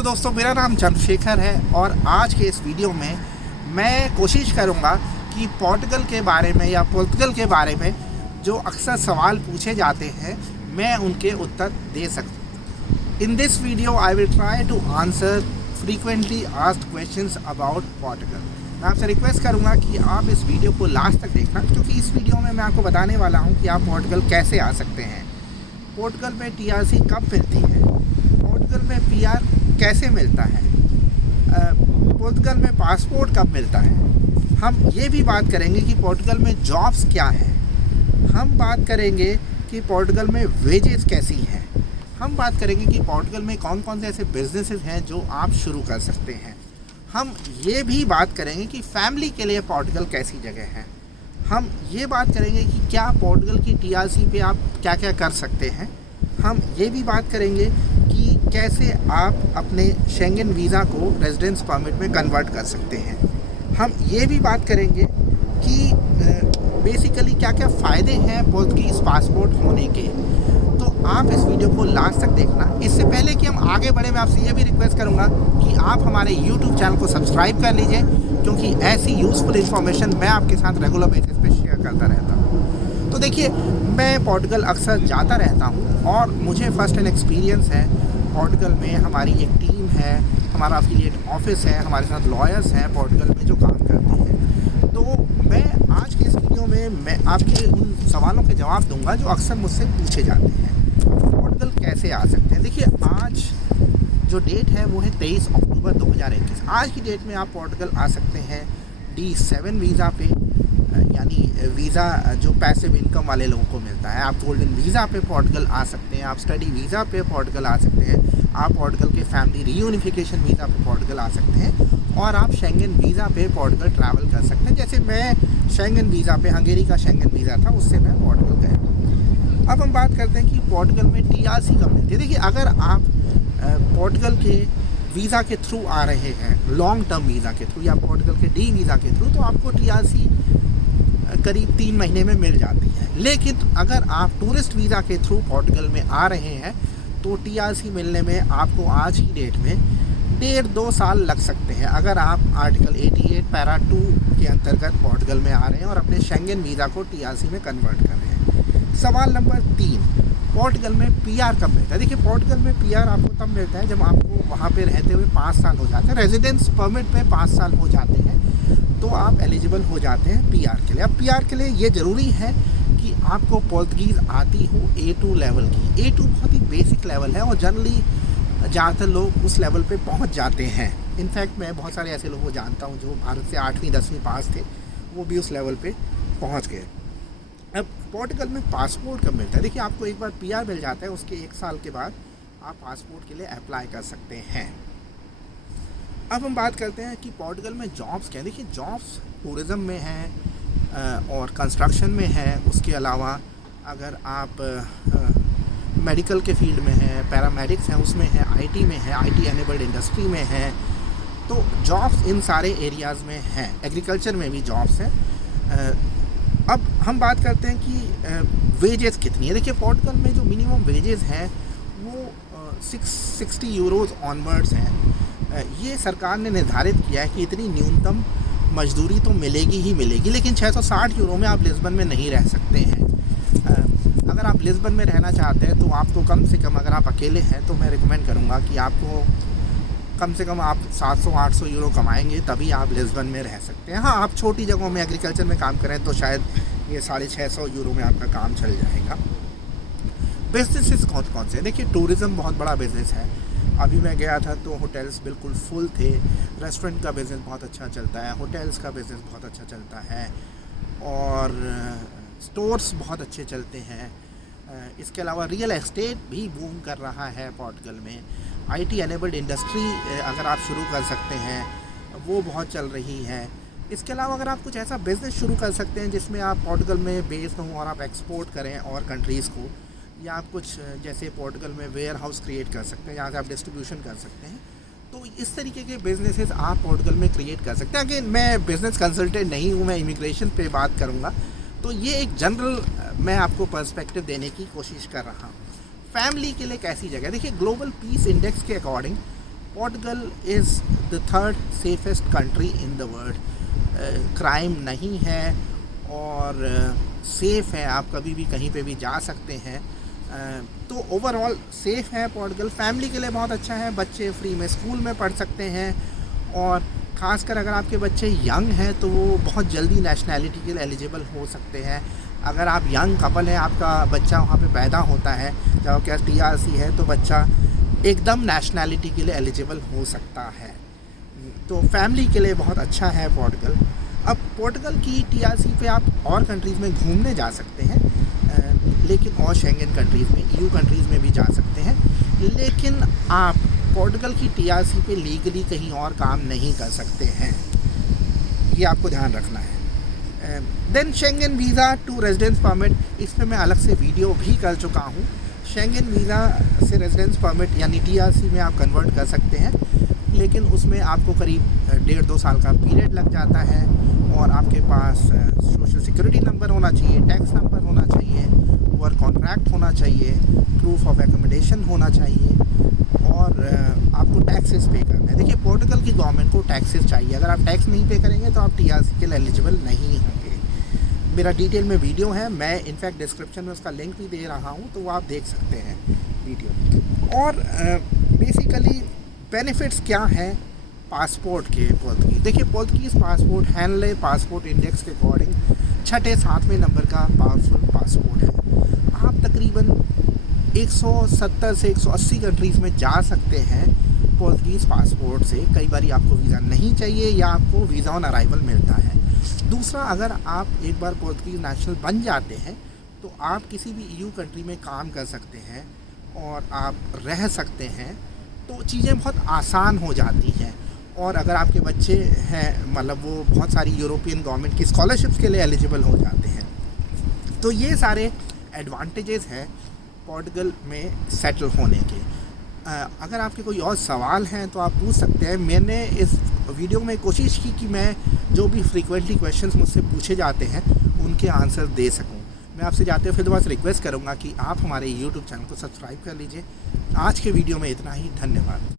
Hello दोस्तों, मेरा नाम चंद्रशेखर है और आज के इस वीडियो में मैं कोशिश करूंगा कि पोर्टुगल के बारे में या पोर्तुगल के बारे में जो अक्सर सवाल पूछे जाते हैं मैं उनके उत्तर दे सकूं। In this video I will try to answer frequently asked questions about Portugal. मैं आपसे रिक्वेस्ट करूंगा कि आप इस वीडियो को लास्ट तक देखना, क्योंकि इस वीडियो में मैं आपको बताने वाला हूं कि आप पोर्टुगल कैसे आ सकते हैं, पोर्टुगल में टीआरसी कब मिलती है, पोर्टुगल में पीआर कैसे मिलता है, पोर्टुगल में पासपोर्ट कब मिलता है। हम ये भी बात करेंगे कि पोर्टुगल में जॉब्स क्या हैं, हम बात करेंगे कि पोर्टुगल में वेजेस कैसी हैं, हम बात करेंगे कि पोर्टुगल में कौन कौन से ऐसे बिजनेसेस हैं जो आप शुरू कर सकते हैं। हम ये भी बात करेंगे कि फैमिली के लिए पोर्टुगल कैसी जगह है। हम ये बात करेंगे कि क्या पोर्टुगल की टीआरसी पे आप क्या क्या कर सकते हैं। हम ये भी बात करेंगे कि कैसे आप अपने शेंगन वीज़ा को रेजिडेंस परमिट में कन्वर्ट कर सकते हैं। हम ये भी बात करेंगे कि बेसिकली क्या क्या फ़ायदे हैं पोर्तुगीज़ पासपोर्ट होने के। तो आप इस वीडियो को लास्ट तक देखना। इससे पहले कि हम आगे बढ़े, मैं आपसे ये भी रिक्वेस्ट करूँगा कि आप हमारे YouTube चैनल को सब्सक्राइब कर लीजिए, क्योंकि ऐसी यूज़फुल इन्फॉर्मेशन मैं आपके साथ रेगुलर बेसिस पे शेयर करता रहता हूँ। तो देखिए, मैं पोर्टुगल अक्सर जाता रहता हूँ और मुझे फ़र्स्ट हैंड एक्सपीरियंस है। पोर्टुगल में हमारी एक टीम है, हमारा अफिलिएट ऑफिस है, हमारे साथ लॉयर्स हैं पोर्टुगल में जो काम करते हैं। तो मैं आज के इस वीडियो में मैं आपके उन सवालों के जवाब दूंगा जो अक्सर मुझसे पूछे जाते हैं। पोर्टुगल कैसे आ सकते हैं? देखिए, आज जो डेट है वो है 23 अक्टूबर 2021। आज की डेट में आप पोर्टुगल आ सकते हैं D7 वीज़ा पे, यानी वीज़ा जो पैसिव इनकम वाले लोगों को मिलता है। आप गोल्डन वीज़ा पे पोर्टुगल आ सकते हैं, आप स्टडी वीज़ा पे पोर्टुगल आ सकते हैं, आप पोर्टुगल के फैमिली रीयूनिफिकेशन वीज़ा पे पोर्टुगल आ सकते हैं, और आप शेंगन वीज़ा पे पोर्टुगल ट्रैवल कर सकते हैं। जैसे मैं शेंगन वीज़ा पे, हंगेरी का शेंगन वीज़ा था, उससे मैं पोर्टुगल गया। अब हम बात करते हैं कि पोर्टुगल में टीआरसी कब मिलती है। देखिए, अगर आप पोर्टुगल के वीज़ा के थ्रू आ रहे हैं, लॉन्ग टर्म वीज़ा के थ्रू या पोर्टुगल के डी वीज़ा के थ्रू, तो आपको टीआरसी करीब 3 महीने में मिल जाती है। लेकिन अगर आप टूरिस्ट वीज़ा के थ्रू पोर्टुगल में आ रहे हैं तो टीआरसी मिलने में आपको आज की डेट में 1.5-2 साल लग सकते हैं, अगर आप आर्टिकल 88 पैरा 2 के अंतर्गत पोर्टुगल में आ रहे हैं और अपने शेंगन वीज़ा को टीआरसी में कन्वर्ट कर रहे हैं। सवाल नंबर 3, पोर्टुगल में पीआर कब मिलता है? देखिए, पोर्टुगल में पीआर आपको तब मिलता है जब आपको वहाँ पे रहते हुए 5 साल हो जाते हैं, रेजिडेंस परमिट पे 5 साल हो जाते हैं, तो आप एलिजिबल हो जाते हैं पीआर के लिए। अब पीआर के लिए ये ज़रूरी है कि आपको पोर्तुगीज़ आती हो A2 लेवल की। A2 बहुत ही बेसिक लेवल है और जनरली ज़्यादातर लोग उस लेवल पे पहुंच जाते हैं। इनफैक्ट मैं बहुत सारे ऐसे लोगों को जानता हूं जो भारत से 8वीं 10वीं पास थे, वो भी उस लेवल पे पहुंच गए। अब पोर्टुगल में पासपोर्ट कब मिलता है? देखिए, आपको एक बार पीआर मिल जाता है, उसके 1 साल के बाद आप पासपोर्ट के लिए अप्लाई कर सकते हैं। अब हम बात करते हैं कि पोर्टुगल में जॉब्स क्या है। देखिए, जॉब्स टूरिज़म में हैं और कंस्ट्रक्शन में है। उसके अलावा अगर आप मेडिकल के फील्ड में हैं, पैरामेडिक्स हैं, उसमें है, आईटी में है, आईटी एनेबल्ड इंडस्ट्री में है, तो जॉब्स इन सारे एरियाज़ में हैं। एग्रीकल्चर में भी जॉब्स हैं। अब हम बात करते हैं कि वेजेस कितनी है। देखिए, पोर्टुगल में जो मिनिमम वेजेस हैं वो 660 यूरोज़ ऑनवर्ड्स हैं। ये सरकार ने निर्धारित किया है कि इतनी न्यूनतम मजदूरी तो मिलेगी ही मिलेगी, लेकिन 660 यूरो में आप लिस्बन में नहीं रह सकते हैं। अगर आप लिस्बन में रहना चाहते हैं तो आपको कम से कम, अगर आप अकेले हैं तो मैं रिकमेंड करूँगा कि आपको कम से कम आप 700-800 यूरो कमाएंगे, तभी आप लिस्बन में रह सकते हैं। हाँ, आप छोटी जगहों में एग्रीकल्चर में काम करें तो शायद ये 650 यूरो में आपका काम चल जाएगा। बिजनेसेस कौन कौन से हैं? देखिए, टूरिज़्म बहुत बड़ा बिज़नेस है। अभी मैं गया था तो होटल्स बिल्कुल फुल थे। रेस्टोरेंट का बिज़नेस बहुत अच्छा चलता है, होटल्स का बिज़नेस बहुत अच्छा चलता है, और स्टोर्स बहुत अच्छे चलते हैं। इसके अलावा रियल एस्टेट भी बूम कर रहा है पोर्टुगल में। आईटी एनेबल्ड इंडस्ट्री अगर आप शुरू कर सकते हैं, वो बहुत चल रही है। इसके अलावा अगर आप कुछ ऐसा बिज़नेस शुरू कर सकते हैं जिसमें आप पोर्टुगल में बेस्ड हों और आप एक्सपोर्ट करें और कंट्रीज़ को, या आप कुछ जैसे पोर्टुगल में वेयर हाउस क्रिएट कर सकते हैं जहाँ से आप डिस्ट्रीब्यूशन कर सकते हैं, तो इस तरीके के बिजनेसेस आप पोर्टुगल में क्रिएट कर सकते हैं। अगेन, मैं बिज़नेस कंसल्टेंट नहीं हूँ, मैं इमिग्रेशन पे बात करूँगा, तो ये एक जनरल मैं आपको पर्सपेक्टिव देने की कोशिश कर रहा हूँ। फैमिली के लिए कैसी जगह? देखिए, ग्लोबल पीस इंडेक्स के according Portugal is the third safest country in the world. Crime नहीं है और सेफ़ है, आप कभी भी कहीं पे भी जा सकते हैं। तो ओवरऑल सेफ़ है पोर्टुगल। फैमिली के लिए बहुत अच्छा है, बच्चे फ्री में स्कूल में पढ़ सकते हैं और ख़ासकर अगर आपके बच्चे यंग हैं तो वो बहुत जल्दी नेशनैलिटी के लिए एलिजिबल हो सकते हैं। अगर आप यंग कपल हैं, आपका बच्चा वहाँ पे पैदा होता है, जब आपके पास TRC है तो बच्चा एकदम नेशनैलिटी के लिए एलिजिबल हो सकता है। तो फैमिली के लिए बहुत अच्छा है पोर्टुगल। अब पोर्टुगल की TRC पे आप और कंट्रीज़ में घूमने जा सकते हैं, लेकिन और शेंगन कंट्रीज़ में, EU कंट्रीज़ में भी जा सकते हैं, लेकिन आप पोर्टुगल की TRC पे लीगली कहीं और काम नहीं कर सकते हैं, ये आपको ध्यान रखना है। Then Schengen visa to residence permit, इस पर मैं अलग से वीडियो भी कर चुका हूँ। शेंगन वीज़ा से रेजिडेंस परमिट यानी TRC में आप कन्वर्ट कर सकते हैं, लेकिन उसमें आपको करीब 1.5-2 साल का पीरियड लग जाता है और आपके पास सोशल सिक्योरिटी नंबर होना चाहिए, टैक्स नंबर होना चाहिए, वर्क कॉन्ट्रैक्ट होना चाहिए, प्रूफ ऑफ एकोमोडेशन होना चाहिए और आपको टैक्सेस पे करना है। देखिए, पोर्टुगल की गवर्नमेंट को टैक्सेस चाहिए। अगर आप टैक्स नहीं पे करेंगे तो आप TRC के लिए एलिजिबल नहीं होंगे। मेरा डिटेल में वीडियो है, मैं इनफैक्ट डिस्क्रिप्शन में उसका लिंक भी दे रहा हूँ, तो वो आप देख सकते हैं वीडियो। और बेसिकली बेनिफिट्स क्या हैं पासपोर्ट के पोर्तुगीज़। देखिए, Portuguese passport Henle passport index के अकॉर्डिंग 6-7वें नंबर का पावरफुल पासपोर्ट है। आप तकरीबन 170 से 180 कंट्रीज़ में जा सकते हैं पोर्तुगीज़ पासपोर्ट से। कई बार आपको वीज़ा नहीं चाहिए या आपको वीज़ा ऑन अराइवल मिलता है। दूसरा, अगर आप एक बार पोर्तुगीज़ नेशनल बन जाते हैं तो आप किसी भी EU कंट्री में काम कर सकते हैं और आप रह सकते हैं, तो चीज़ें बहुत आसान हो जाती हैं। और अगर आपके बच्चे हैं, मतलब वो बहुत सारी यूरोपियन गवर्नमेंट की स्कॉलरशिप्स के लिए एलिजिबल हो जाते हैं। तो ये सारे एडवांटेजेस हैं पोर्टुगल में सेटल होने के। अगर आपके कोई और सवाल हैं तो आप पूछ सकते हैं। मैंने इस वीडियो में कोशिश की कि मैं जो भी फ्रीक्वेंटली क्वेश्चंस मुझसे पूछे जाते हैं उनके आंसर दे सकूं। मैं आपसे जाते हुए फिर दोबारा से रिक्वेस्ट करूंगा कि आप हमारे YouTube चैनल को सब्सक्राइब कर लीजिए। आज के वीडियो में इतना ही, धन्यवाद।